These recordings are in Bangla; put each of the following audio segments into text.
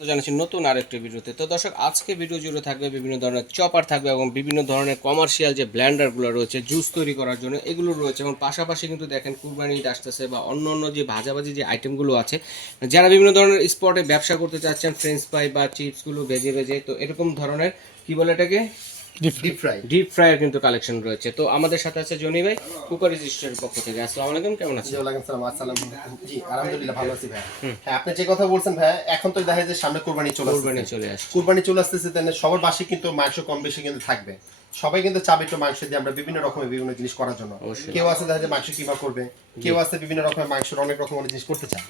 জানাচ্ছি নতুন আরেকটি ভিডিওতে। তো দর্শক, আজকে ভিডিও জুড়ে থাকবে বিভিন্ন ধরনের চপার থাকবে এবং বিভিন্ন ধরনের কমার্শিয়াল যে ব্ল্যান্ডারগুলো রয়েছে জুস তৈরি করার জন্য এগুলো রয়েছে এবং পাশাপাশি কিন্তু দেখেন কুরবানি ঈদ আসতেছে বা অন্য অন্য যে ভাজাভাজি যে আইটেমগুলো আছে, যারা বিভিন্ন ধরনের স্পটে ব্যবসা করতে চাচ্ছেন ফ্রেঞ্চ ফ্রাই বা চিপসগুলো ভেজে ভেজে, তো এরকম ধরনের কী বলে এটাকে? ডিপ ফ্রাই ডিপ ফ্রাইয়ের কিন্তু কালেকশন রয়েছে। তো আমাদের সাথে আছে জনি ভাই কুকার রেজিস্টারের পক্ষ থেকে। আসসালামু আলাইকুম কেমন আছেন? জি ওয়ালাইকুম সালাম আসসালাম জি আলহামদুলিল্লাহ ভালো আছি ভাই। হ্যাঁ আপনি যে কথা বলছেন ভাই এখন তো দেখা যায় যে সামনে কোরবানি চলে আসছে কুরবানি চলে আসছে। কুরবানি চলে আসতেছে তাহলে সবার বাসে কিন্তু মাংস কম বেশি কিন্তু থাকবে। সবাই কিন্তু চাবে একটু মাংস দিয়ে আমরা বিভিন্ন রকমের বিভিন্ন জিনিস করার জন্য। কেউ আছে দেখা যায় মাংস কিমা করবে কেউ আছে বিভিন্ন রকমের মাংসের অনেক রকম জিনিস করতে চায়।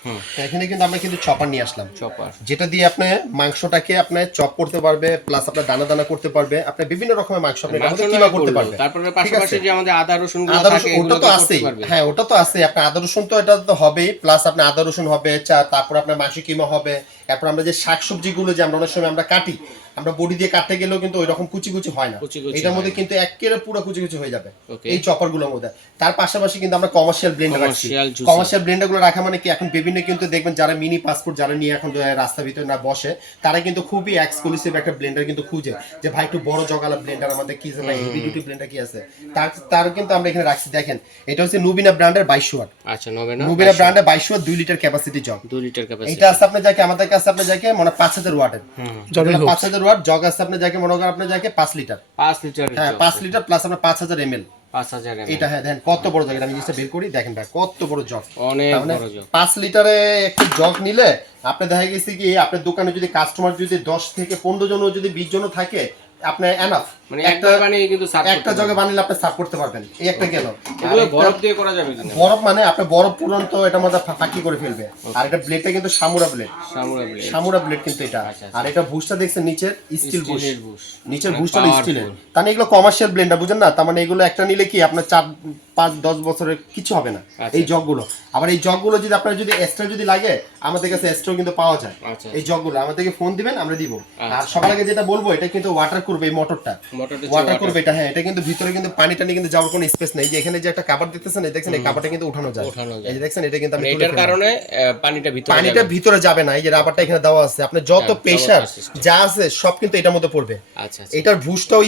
এখানে কিন্তু আমরা কিন্তু চপার নিয়ে আসলাম। চপার। যেটা দিয়ে আপনি মাংসটাকে আপনি চপ করতে পারবে প্লাস আপনার দানা দানা করতে পারবে আপনি বিভিন্ন রকমের মাংস আপনি কিমা করতে। পারবে। তারপরে পাশাপাশি যে আমাদের আদা রসুন আদা রসুন ওটা তো আছেই। হ্যাঁ ওটা তো আছে আপনার আদা রসুন তো এটা তো হবেই প্লাস আপনার আদা রসুন হবে চা তারপর আপনার মাংস কিমা হবে তারপর আমরা যে শাকসবজিগুলো যে আমরা অনেক সময় আমরা কাটি আমরা বডি দিয়ে কাটতে গেলেও কিন্তু ওই রকম কুচি কুচি হয় না। কুচি কুচি এটার মধ্যে কিন্তু একেবারে পুরো কুচি কুচি হয়ে যাবে। এই চপারগুলোর মধ্যে। তার পাশাপাশি কিন্তু আমরা কমার্শিয়াল ব্লেন্ডার রাখছি। কমার্শিয়াল ব্লেন্ডারগুলো রাখা মানে কি? এখন বিভিন্ন কিন্তু দেখবেন যারা মিনি পাসপোর্ট যারা নিয়ে এখন রাস্তার ভিতরে না বসে তারা কিন্তু খুবই এক্সক্লুসিভ একটা ব্লেন্ডার কিন্তু খুঁজে। যে ভাই একটু বড় জগালা ব্লেন্ডার আমাদের কি আছে? হেভি ডিউটি ব্লেন্ডার কি আছে? তার তার কিন্তু আমরা এখানে রাখছি। দেখেন এটা হচ্ছে নুবিনা ব্র্যান্ডের বাইশ ওয়াট আচ্ছা নবে না নুবিনা ব্র্যান্ডের বাইশ ওয়াট দুই লিটার ক্যাপাসিটি জগ দু লিটার ক্যাপাসিটি এটা আছে আপনার যাকে আমাদের কাছে আপনার যাকে মনে হয় পাঁচ হাজার ওয়াটের। এটা পাঁচ হাজার ওয়াট জগ আছে আপনি যাকে মনে করেন আপনি যাকে পাঁচ লিটার। পাঁচ লিটার হ্যাঁ পাঁচ লিটার প্লাস আপনার পাঁচ হাজার এম এল এটা হ্যাঁ দেখেন কত বড় জগ আমি জিনিসটা বের করি দেখেন ভাই কত বড় জগ। অনেক মানে বড় জগ। পাঁচ লিটারে একটা জগ নিলে আপনি দেখা গেছে কি আপনার দোকানে যদি কাস্টমার যদি দশ থেকে পনেরো জন যদি বিশ জন থাকে আপনার এনাফ মানে একটা একটা বানিয়ে কিন্তু একটা জগে বানিয়ে আপনি সার্ভ করতে পারবেন। এই একটা গেল। বরফ দিয়ে করা যাবে বরফ মানে আপনার বরফ পূরন্ত এটার মধ্যে ফাঁকি করে ফেলবে। আর এটা ব্লেডটা কিন্তু samurai blade samurai blade samurai blade কিন্তু এটা। আচ্ছা, আর এটা বুশটা দেখছেন নিচের স্টিল বুশ নিচের মানে বুশটা স্টিলের তার মানে এগুলো কমার্শিয়াল ব্লেন্ডার বুঝেন না? তার মানে এগুলো একটা নিলে কি আপনার চার পাঁচ দশ বছরের কিছু হবে না। আচ্ছা। এই জগগুলো। আবার এই জগগুলো যদি আপনার যদি এক্সট্রা যদি লাগে আমাদের কাছে এক্সট্রা কিন্তু পাওয়া যায়। আচ্ছা এই জগগুলো। আমাদেরকে ফোন দিবেন আমরা দিব। আর সবার আগে যেটা বলব এটা কিন্তু ওয়াটার করবে এই মোটরটা ওয়াটার করবে এটা হ্যাঁ এটা কিন্তু ভিতরে কিন্তু পানি টানি কিন্তু যাওয়ার কোনো স্পেস নেই। যে এখানে যে একটা দিতেছেন এই দেখছেন এই কাবারটা কিন্তু উঠানো যায়। এই যে দেখছেন এটা কিন্তু আমি এটার কারণে পানিটা ভিতরে পানিটা ভিতরে যাবে না এই যে রাবারটা এখানে দেওয়া আছে। আপনার যত হ্যাঁ, প্রেসার যা আছে সব কিন্তু এটার মধ্যে পড়বে। আচ্ছা আচ্ছা। এটার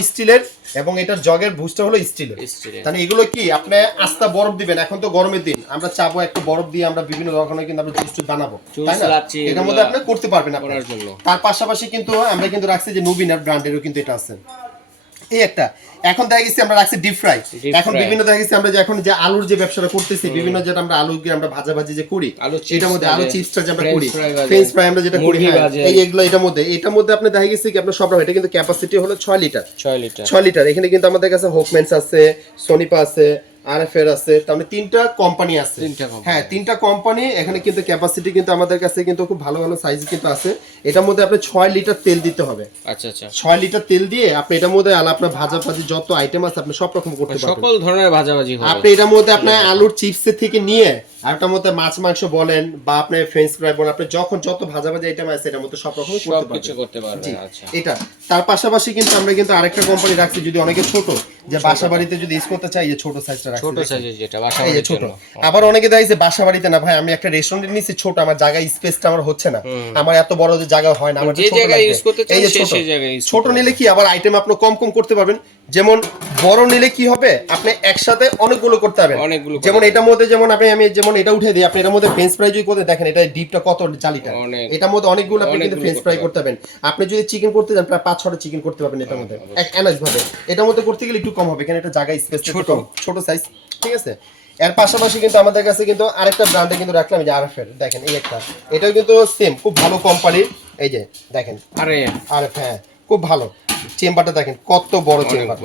স্টিলের এবং এটার জগের হলো স্টিলের তাহলে এগুলো কি আপনি আস্তা বরফ দিবেন এখন তো গরমের দিন। আমরা চাবো একটু বরফ দিয়ে আমরা বিভিন্ন ধরনের কিন্তু আমরা জুস বানাবো তাই না? এটার মধ্যে আপনি করতে পারবেন আপনি। করার জন্য। তার পাশাপাশি কিন্তু আমরা কিন্তু রাখছি যে নুবিনার ব্র্যান্ডেরও কিন্তু এটা আছে। এই একটা। এখন দেখা গেছে আমরা রাখছি ডিপ ফ্রাই এখন বিভিন্ন দেখা গেছে আমরা যে এখন যে আলুর যে ব্যবসাটা করতেছি বিভিন্ন যেটা আমরা আলু আমরা ভাজা ভাজি যে করি এটার মধ্যে আলু চিপসটা যে আমরা করি ফ্রেঞ্চ ফ্রাই আমরা যেটা করি হ্যাঁ, এই এগুলো এটার মধ্যে এটার মধ্যে আপনি দেখা গেছে কি আপনার সব রকম এটা কিন্তু ক্যাপাসিটি হলো ছয় লিটার ছয় লিটার ছয় লিটার এখানে কিন্তু আমাদের কাছে হোকমেন্স আছে সোনিপা আছে আরএফএর আছে তার মানে তিনটা কোম্পানি আছে। তিনটা হ্যাঁ তিনটা কোম্পানি এখানে কিন্তু ক্যাপাসিটি কিন্তু আমাদের কাছে কিন্তু খুব ভালো ভালো সাইজ কিন্তু আছে। এটার মধ্যে আপনি ছয় লিটার তেল দিতে হবে। আচ্ছা আচ্ছা। ছয় লিটার তেল দিয়ে আপনি এটার মধ্যে আপনার ভাজা ভাজি যত আইটেম আছে আপনি সব রকম করতে পারবেন। সকল ধরনের ভাজাভাজি ভাজি আপনি এটার মধ্যে আপনার আলুর চিপসের থেকে নিয়ে এটার মধ্যে মাছ মাংস বলেন বা আপনি ফ্রেঞ্চ ফ্রাই বলেন আপনি যখন যত ভাজা ভাজি আইটেম আছে এটার মধ্যে সব রকম করতে সব পারবেন। কিছু করতে পারবে জি, আচ্ছা। এটা। তার পাশাপাশি কিন্তু আমরা কিন্তু আরেকটা কোম্পানি রাখছি যদি অনেকে ছোট যে বাসা বাড়িতে যদি ইউজ করতে চাই যে ছোট সাইজটা রাখছি ছোট? সাইজের যেটা বাসা যে ছোট। আবার অনেকে দেয় যে বাসা বাড়িতে না ভাই আমি একটা রেস্টুরেন্ট নিচ্ছি ছোট আমার জায়গা স্পেসটা আমার হচ্ছে না। আমার এত বড় যে জায়গা হয় না আমার যে একটু লাগবে। use করতে ছোট। সেই জায়গায় use ছোট নিলে কি আবার আইটেম আপনি কম কম করতে পারবেন? যেমন বড় নিলে কি হবে? আপনি একসাথে অনেকগুলো করতে পারবেন। অনেকগুলো যেমন এটার মধ্যে যেমন আপনি আমি যেমন এটা উঠে দিই আপনি এটার মধ্যে ফ্রেঞ্চ ফ্রাই যদি করতে দেখেন এটা ডিপটা কত জালিটা এটার মধ্যে অনেকগুলো আপনি কিন্তু ফ্রেঞ্চ ফ্রাই করতে পারবেন। আপনি যদি চিকেন করতে যান প্রায় পাঁচ ছটা চিকেন করতে পারবেন এটার মধ্যে। এক এনাজ ভাবে এটার মধ্যে করতে গেলে একটু কম হবে কারণ এটা জায়গা স্পেস ছোট। ছোট সাইজ ঠিক আছে? এর পাশাপাশি কিন্তু আমাদের কাছে কিন্তু আরেকটা ব্র্যান্ডে কিন্তু রাখলাম যে আরএফের দেখেন এই একটা। এটাও কিন্তু সেম খুব ভালো কোম্পানির এই যে দেখেন। আরে। আরএফ হ্যাঁ। খুব ভালো। চেম্বারটা দেখেন কত বড় চেম্বার।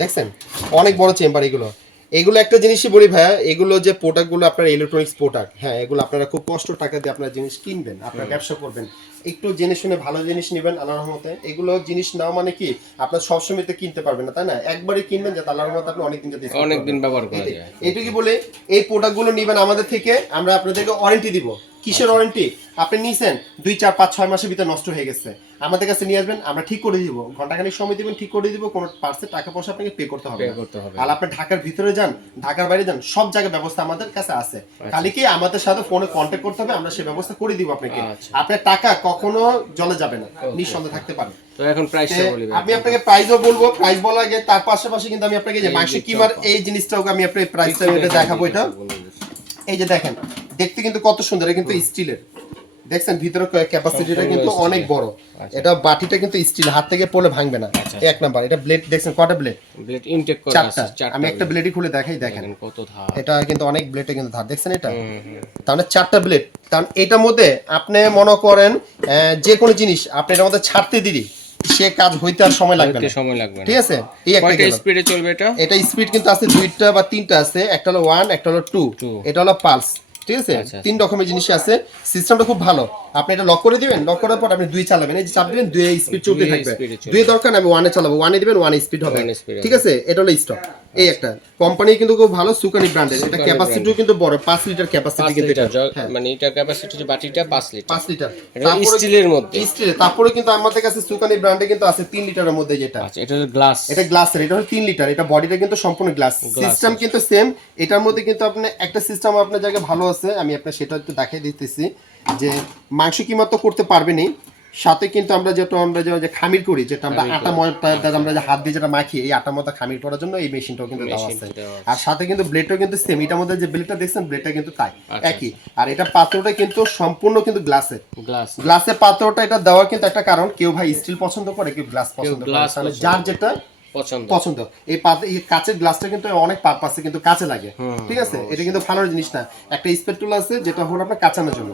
দেখছেন? অনেক বড় চেম্বার এগুলো। এগুলো একটা জিনিসই বলি ভাইয়া এগুলো যে প্রোডাক্টগুলো আপনার ইলেকট্রনিক্স প্রোডাক্ট হ্যাঁ এগুলো আপনারা খুব কষ্ট টাকা দিয়ে আপনার জিনিস কিনবেন আপনার ব্যবসা করবেন। একটু জেনে শুনে ভালো জিনিস নেবেন আল্লাহর রহমতে। এগুলো জিনিস নাও মানে কি? আপনার সবসময় তো কিনতে পারবেন না তাই না? একবারই কিনবেন যাতে আল্লাহর রহমতে আপনি অনেকদিন যাতে অনেকদিন ব্যবহার। যায়। এইটুকুই বলে এই প্রোডাক্টগুলো নেবেন আমাদের থেকে আমরা আপনাদেরকে ওয়ারেন্টি দিব। কিসের ওয়ারেন্টি আপনি নিয়েছেন দুই চার পাঁচ ছয় মাসের ভিতরে নষ্ট হয়ে গেছে। আমাদের কাছে নিয়ে আসবেন আমরা ঠিক করে দিব। ঘন্টাখানিক সময় দিবেন ঠিক করে দিব কোনো পার্সের টাকা পয়সা আপনাকে পে করতে হবে Pay করতে হবে। আর আপনি ঢাকার ভিতরে যান ঢাকার বাইরে যান সব জায়গায় ব্যবস্থা আমাদের কাছে আছে। খালি কি আমাদের সাথে ফোনে কন্ট্যাক্ট করতে হবে আমরা সেই ব্যবস্থা করে দিব আপনাকে। আচ্ছা। আপনার টাকা কখনো জলে যাবে না নিঃসন্দেহে থাকতে পারেন তো এখন প্রাইসটা বলি আমি আপনাকে প্রাইসও বলব প্রাইস বলার আগে তার পাশাপাশি কিন্তু আমি আপনাকে যে মাংস কিমার এই জিনিসটাও আমি আপনাকে প্রাইসটা দেখাবো এটা। এই যে দেখেন দেখতে কিন্তু কত সুন্দর এটা কিন্তু স্টিলের। দেখছেন ভিতরে ক্যাপাসিটিটা কিন্তু অনেক বড়। আচ্ছা। এটা বাটিটা কিন্তু স্টিল হাত থেকে পড়লে ভাঙবে না। এক নাম্বার এটা ব্লেড দেখছেন কটা ব্লেড ব্লেড ইনটেক করা আছে আমি একটা ব্লেডই খুলে দেখাই দেখেন। কত ধার। এটা কিন্তু অনেক ব্লেডে কিন্তু ধার দেখছেন এটা। তাহলে চারটা ব্লেড কারণ এটার মধ্যে আপনি মনে করেন যে কোনো জিনিস আপনি এটার মধ্যে ছাড়তে দিলি সে কাজ হইতে আর সময় লাগবে না। সময় লাগবে ঠিক আছে? এই একটা স্পিডে চলবে এটা? এটা স্পিড কিন্তু আছে দুইটা বা তিনটা আছে একটা হলো ওয়ান একটা হলো টু এটা হলো পালস ঠিক আছে? আচ্ছা, তিন রকমের জিনিস আছে। সিস্টেমটা খুব ভালো। আপনি এটা লক করে দিবেন লক করার পর আপনি দুই চালাবেন। এই যে চাপ দিবেন দুই স্পিড চলতে থাকবে। দুই দরকার আমি ওয়ানে চালাবো। ওয়ানে দিবেন ওয়ানে স্পিড হবে। ঠিক আছে? এটা হলো স্টক এই একটা। কোম্পানি কিন্তু খুব ভালো সুকানি ব্র্যান্ডের এটা ক্যাপাসিটিও কিন্তু বড়। পাঁচ লিটার ক্যাপাসিটি কিন্তু এটা। হ্যাঁ। মানে এটা ক্যাপাসিটি যে বাটিটা পাঁচ লিটার পাঁচ লিটার এটা তারপরে স্টিলের মধ্যে। স্টিলের তারপরে কিন্তু আমাদের কাছে সুকানি ব্র্যান্ডে কিন্তু আছে তিন লিটারের মধ্যে যেটা। আচ্ছা এটা গ্লাস এটা গ্লাসের এটা হলো তিন লিটার এটা বডিটা কিন্তু সম্পূর্ণ গ্লাস সিস্টেম কিন্তু সেম এটার মধ্যে কিন্তু আপনি একটা সিস্টেম আপনার জায়গায় ভালো আছে। আমি আপনার সেটা একটু দেখিয়ে দিতেছি। যে মাংস কিমা তো করতে পারবেনই সাথে কিন্তু আমরা যেটা আমরা যে- খামির করি যেটা আমরা আটা ময়দা আমরা যে হাত দিয়ে যেটা মাখি এই আটা ময়দা খামির করার জন্য এই মেশিনটাও কিন্তু দেওয়া আছে। আর সাথে কিন্তু ব্লেডটাও কিন্তু সেম এটার মধ্যে যে ব্লেডটা দেখছেন ব্লেডটা কিন্তু তাই আচ্ছা, একই। আর এটা পাত্রটা কিন্তু সম্পূর্ণ কিন্তু গ্লাসের গ্লাস গ্লাসের পাত্রটা এটা দেওয়ার কিন্তু একটা কারণ কেউ ভাই স্টিল পছন্দ করে কেউ গ্লাস পছন্দ করে। যার যেটা পছন্দ। এই এই কাচের গ্লাসটা কিন্তু অনেক পারপাসে কিন্তু কাছে লাগে। ঠিক আছে? এটা কিন্তু ভালো জিনিস না। একটা স্পেটুল আছে যেটা হলো আপনার কাঁচানোর জন্য।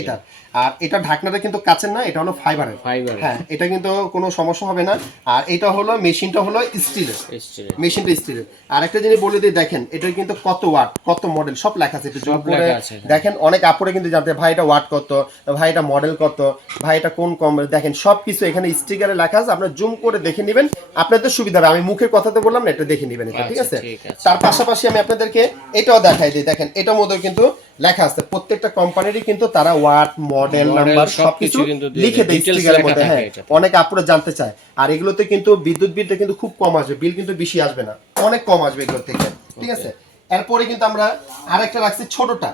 এটা। আর এটা ঢাকনাটা কিন্তু কাচের না এটা হলো ফাইবারের ফাইবার হ্যাঁ এটা কিন্তু কোনো সমস্যা হবে না। আর এটা হলো মেশিনটা হলো স্টিলের স্টিল মেশিনটা স্টিলের আর একটা জিনিস বলে দিই দেখেন এটা কিন্তু কত ওয়াট কত মডেল সব লেখা আছে। লেখা আছে। দেখেন অনেক আপুরে কিন্তু জানতে ভাই এটা ওয়াট কত? ভাই এটা মডেল কত? ভাই এটা কোন কম? দেখেন সব কিছু এখানে স্টিকারে লেখা আছে। আপনার জুম করে দেখে নেবেন। আপনাদের সুবিধা হবে আমি মুখের কথাতে বললাম না এটা দেখে নেবেন এটা ঠিক আছে তার পাশাপাশি আমি আপনাদেরকে এটাও দেখাই দিই দেখেন এটার মধ্যে কিন্তু লেখা আছে প্রত্যেকটা কোম্পানিরই কিন্তু তারা ওয়ার্ড মডেল নাম্বার সবকিছু লিখে দেয়। স্টিকারের মধ্যে হ্যাঁ। অনেক আপুরা জানতে চায় আর এগুলোতে কিন্তু বিদ্যুৎ বিলটা কিন্তু খুব কম আসবে বিল কিন্তু বেশি আসবে না অনেক কম আসবে এগুলো থেকে ঠিক আছে এরপরে কিন্তু আমরা আরেকটা রাখছি ছোটটা।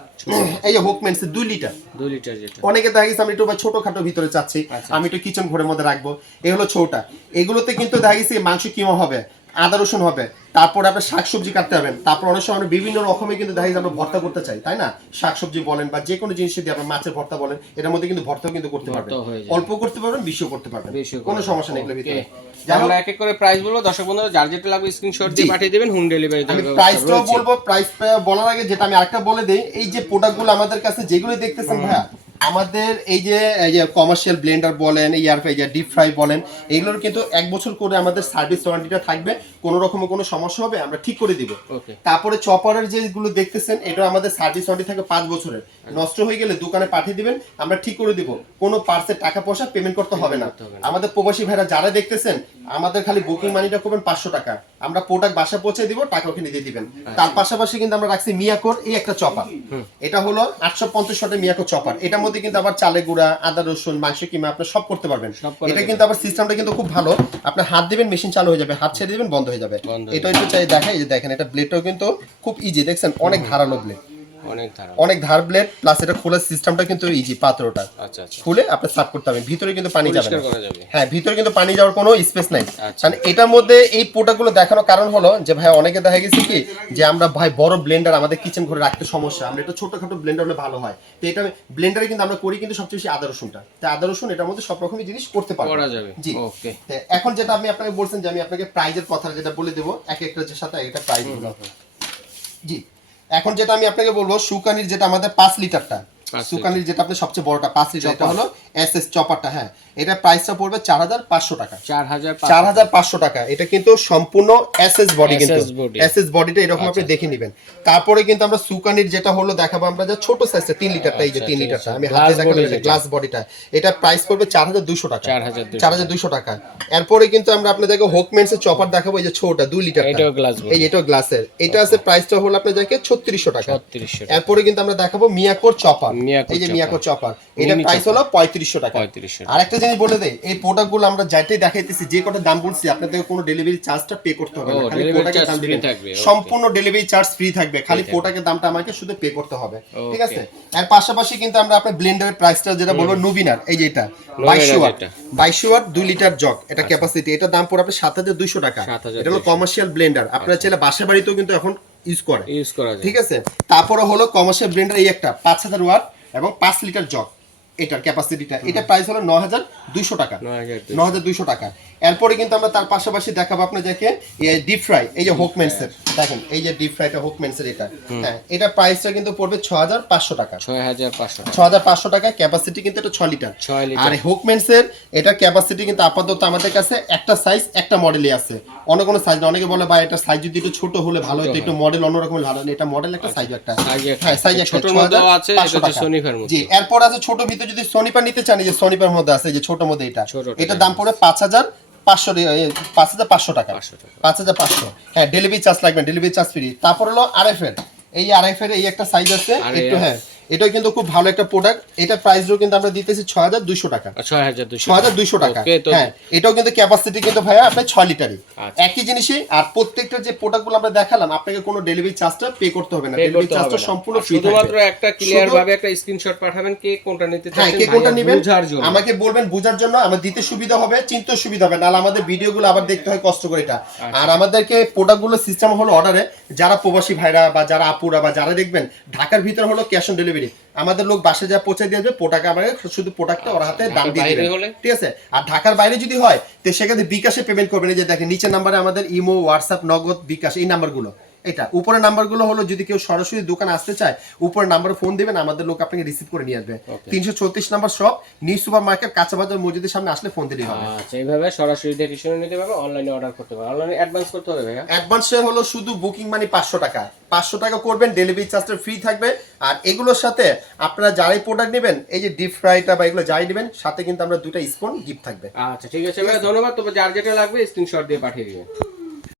এই যে হুকমেন্স দুই লিটার। দুই লিটার যেটা। অনেকে দেখা গেছে আমি একটু ছোট খাটো ভিতরে চাচ্ছি আচ্ছা, আমি একটু কিচেন ঘরের মধ্যে রাখব। এই হলো ছোটা। এগুলোতে কিন্তু দেখা গেছে মাংস কিমা হবে? আদা রসুন হবে তারপরে আপনার শাকসবজি কাটতে হবেন তারপর অনেক সময় আমরা বিভিন্ন রকমের কিন্তু দেখা গেছে আমরা ভর্তা করতে চাই তাই না? শাকসবজি বলেন বা যে কোনো জিনিস দিয়ে আপনার মাছের ভর্তা বলেন এটার মধ্যে কিন্তু ভর্তাও কিন্তু করতে পারবেন। যায়। অল্প করতে পারবেন বেশিও করতে পারবেন। কোনো সমস্যা নেই এগুলোর ভিতরে। Okay. যাই হোক, আমরা এক এক করে প্রাইস বলব। দর্শক বন্ধুরা যার যেটা লাগবে স্ক্রিনশট দিয়ে পাঠিয়ে দেবেন হোম ডেলিভারি আমি প্রাইসটাও বলব প্রাইস বলার আগে যেটা আমি আরেকটা বলে দিই এই যে প্রোডাক্টগুলো আমাদের কাছে যেগুলো দেখতেছেন ভাইয়া আমাদের এই যে এই যে কমার্শিয়াল ব্লেন্ডার বলেন এই আর যে ডিপ ফ্রাই বলেন এগুলোর কিন্তু এক বছর করে আমাদের সার্ভিস ওয়ারেন্টিটা থাকবে। কোনো রকমের কোনো সমস্যা হবে আমরা ঠিক করে দিব। তারপরে চপারের যেগুলো দেখতেছেন এটা আমাদের সার্ভিস ওয়ারেন্টি থাকে পাঁচ বছরের। নষ্ট হয়ে গেলে দোকানে পাঠিয়ে দিবেন আমরা ঠিক করে দিব। কোনো পার্সের টাকা পয়সা পেমেন্ট করতে হবে না। আমাদের প্রবাসী ভাইরা যারা দেখতেছেন আমাদের খালি বুকিং মানিটা করবেন পাঁচশো টাকা। আমরা প্রোডাক্ট বাসা পৌঁছে দিব টাকা ওখানে দিয়ে দিবেন। আচ্ছা। তার পাশাপাশি কিন্তু আমরা রাখছি মিয়াকোর এই একটা চপার এটা হলো আটশো পঞ্চাশ শটের মিয়াকোর চপার এটার মধ্যে কিন্তু আবার চালে গুঁড়া আদা রসুন মাংস কিমা আপনি সব করতে পারবেন। এটা কিন্তু আবার সিস্টেমটা কিন্তু খুব ভালো। আপনি হাত দিবেন মেশিন চালু হয়ে যাবে হাত ছেড়ে দিবেন বন্ধ হয়ে যাবে। এটা একটু চাই দেখাই এই যে দেখেন এটা ব্লেডটাও কিন্তু খুব ইজি দেখছেন অনেক ধারালো ব্লেড অনেক ধার ব্লেড প্লাস এটা খোলার সিস্টেমটা কিন্তু ইজি পাত্রটা। আচ্ছা আচ্ছা। খুলে আপনি সার্ভ করতে পারবেন ভিতরে কিন্তু পানি যাবে হ্যাঁ ভিতরে কিন্তু পানি যাওয়ার কোনো স্পেস নাই। আচ্ছা। কারণ এটার মধ্যে এই প্রোডাক্টগুলো দেখানোর কারণ হলো যে ভাই অনেকে দেখা গেছে কি যে আমরা ভাই বড় ব্লেন্ডার আমাদের কিচেন ঘরে রাখতে সমস্যা। আমরা এটা ছোটখাটো ব্লেন্ডার হলে ভালো হয়। তো এটা ব্লেন্ডারে কিন্তু আমরা করি কিন্তু সবচেয়ে বেশি আদা রসুনটা। তো আদা রসুন এটার মধ্যে সব রকমের জিনিস করতে পারব জি। ওকে। এখন যেটা আমি আপনাকে বলছেন যে আমি আপনাকে প্রাইজের কথা যেটা বলে দেবো এক একটা যে সাথে একটা প্রাইজ জি। এখন যেটা আমি আপনাকে বলব সুকানির যেটা আমাদের পাঁচ লিটারটা সুকানির যেটা আপনি সবচেয়ে বড়টা পাঁচ লিটারটা হলো এস এস চপারটা হ্যাঁ। এটা প্রাইসটা পড়বে চার হাজার পাঁচশো টাকা। চার হাজার চার হাজার পাঁচশো টাকা। এটা কিন্তু সম্পূর্ণ এস এস বডি কিন্তু। এস এস বডিটা এরকম আপনি দেখে নেবেন। তারপরে কিন্তু আমরা সুকানির যেটা হলো দেখাবো আমরা যে ছোট সাইজটা তিন লিটারটা এই যে তিন লিটারটা। আমি হাতে দেখাবো গ্লাস বডিটা এটা প্রাইস পড়বে চার হাজার দুশো টাকা। চার হাজার দুশো টাকা। এরপরে কিন্তু আমরা আপনাদেরকে হোকমেন্স এর চপার দেখাবো এই যে ছোটটা দুই লিটার এই এটাও গ্লাসের এটা আছে প্রাইসটা হলো আপনাদেরকে ছত্রিশশো টাকা। এরপরে কিন্তু আমরা দেখাবো মিয়াকোর চপার এই যে। মিয়াকোর চপার এটা প্রাইস হলো পঁয়ত্রিশশো টাকা। পঁয়ত্রিশশো আরেকটা জিনিস বলে দেই এই প্রোডাক্টগুলো আমরা যাইতে দেখাইতেছি যে কটা দাম বলছি আপনাদের কোনো ডেলিভারি চার্জটা পে করতে হবে না। খালি প্রোডাক্টের দাম দিবেন। সম্পূর্ণ ডেলিভারি চার্জ ফ্রি থাকবে খালি প্রোডাক্টের দামটা আমাকে শুধু পে করতে হবে ঠিক আছে? এর পাশাপাশি কিন্তু আমরা আপনার ব্লেন্ডারের প্রাইসটা যেটা বলব নুবিনার এই যে এটা বাইশশো ওয়াট। বাইশশো ওয়াট দুই লিটার জগ এটা ক্যাপাসিটি এটা দাম পড়ে আপনার সাত হাজার দুইশো টাকা। 7,200 এটা হলো কমার্শিয়াল ব্লেন্ডার আপনারা চাইলে বাসা বাড়িতেও কিন্তু এখন ইউজ করে। ইউজ করা ঠিক আছে? তারপরে হলো কমার্শিয়াল ব্লেন্ডার এই একটা পাঁচ হাজার ওয়াট এবং পাঁচ লিটার জগ এটার ক্যাপাসিটিটা এটা প্রাইস হলো ন হাজার দুইশো টাকা। নয় হাজার দুই ন হাজার দুইশো টাকা। এরপরে কিন্তু আমরা তার পাশাপাশি দেখাবো আপনাদেরকে ডিপ ফ্রাই এই যে হোকমেন্সের দেখেন এই যে ডিপ ফ্রাইটা হোকমেন্সের এটা। হ্যাঁ এটা প্রাইসটা কিন্তু পড়বে ছ হাজার পাঁচশো টাকা। ছয় হাজার পাঁচশো ছ হাজার পাঁচশো টাকা ক্যাপাসিটি কিন্তু এটা ছ লিটার। ছয় লিটার। আর হোকমেন্সের এটার ক্যাপাসিটি কিন্তু আপাতত আমাদের কাছে একটা সাইজ একটা মডেলই আছে। অনেক কোনো সাইজ অনেকে বলে ভাই এটা সাইজ যদি একটু ছোট হলে ভালো হতো একটু মডেল অন্যরকম ভালো। এটা মডেল একটা সাইজ একটা। হ্যাঁ সাইজ একটা 6,500 আছে। জি এরপর আছে ছোট ভিতরে যদি সনিপার নিতে চান যে সনিপার মধ্যে আছে যে ছোট মধ্যে এটা এটা দাম পড়ে পাঁচ হাজার পাঁচশো পাঁচ হাজার পাঁচশো টাকা। 500 পাঁচ হাজার পাঁচশো। হ্যাঁ ডেলিভারি চার্জ লাগবে ডেলিভারি চার্জ ফ্রি তারপর হলো আর এফ এর এই আর এফ এর এই একটা সাইজ আছে একটু হ্যাঁ এটাও কিন্তু খুব ভালো একটা প্রোডাক্ট এটা প্রাইসও কিন্তু আমরা দিতেছি ছ হাজার দুইশো টাকা। ছয় হাজার দুইশো টাকা। হ্যাঁ এটাও কিন্তু ক্যাপাসিটি কিন্তু ভাইয়া আপনার ছয় লিটারই আচ্ছা। একই জিনিসই আর প্রত্যেকটা যে প্রোডাক্টগুলো আমরা দেখালাম আপনাকে কোনো ডেলিভারি চার্জটা পে করতে হবে না। ডেলিভারি চার্জটা সম্পূর্ণ ফ্রি শুধুমাত্র একটা ক্লিয়ার ভাবে একটা স্ক্রিনশট পাঠাবেন কে কোনটা নিতে হ্যাঁ চাচ্ছেন কে কোনটা নেবেন? বোঝার জন্য। আমাকে বলবেন বুঝার জন্য। আমার দিতে সুবিধা হবে চিনতে সুবিধা হবে। নাহলে আমাদের ভিডিওগুলো আবার দেখতে হয় কষ্ট করে এটা। আচ্ছা। আর আমাদেরকে প্রোডাক্টগুলো সিস্টেম হলো অর্ডারে যারা প্রবাসী ভাইরা বা যারা আপুরা বা যারা দেখবেন ঢাকার ভিতর হলো ক্যাশ অন ডেলিভারি আমাদের লোক বাসে যা পৌঁছে দিয়ে যাবে পোটাকে আমাকে শুধু পোটাকটা ওর হাতে দাম দিয়ে দেবে। ঠিক আছে? আর ঢাকার বাইরে যদি হয় তো সেক্ষেত্রে বিকাশে পেমেন্ট করবেন এই যে দেখেন নিচের নাম্বারে আমাদের ইমো হোয়াটসঅ্যাপ নগদ বিকাশ এই নাম্বারগুলো এটা। উপরের নাম্বারগুলো হলো যদি কেউ সরাসরি দোকান আসতে চায় উপরের নাম্বারে ফোন দিবেন আমাদের লোক আপনাকে রিসিভ করে নিয়ে আসবে। তিনশো চৌত্রিশ number shop new super market কাঁচা বাজার মসজিদের সামনে আসলে ফোন দিলেই হবে। আচ্ছা এইভাবে সরাসরি দেখে শুনে নিতে পারবে অনলাইনে অর্ডার করতে পারবে। অনলাইনে অ্যাডভান্স করতে হবে ভাইয়া? অ্যাডভান্সে হলো শুধু বুকিং মানি পাঁচশো টাকা। পাঁচশো টাকা করবেন ডেলিভারি চার্জটা ফ্রি থাকবে। আর এগুলোর সাথে আপনারা যারাই প্রোডাক্ট নেবেন এই যে ডিপ ফ্রাইটা বা এগুলো যাই নেবেন সাথে কিন্তু আমরা দুটা স্পুন গিফট থাকবে। আচ্ছা ঠিক আছে ভাইয়া ধন্যবাদ। তবে যার যেটা লাগবে স্ক্রিনশট দিয়ে পাঠিয়ে দিবেন।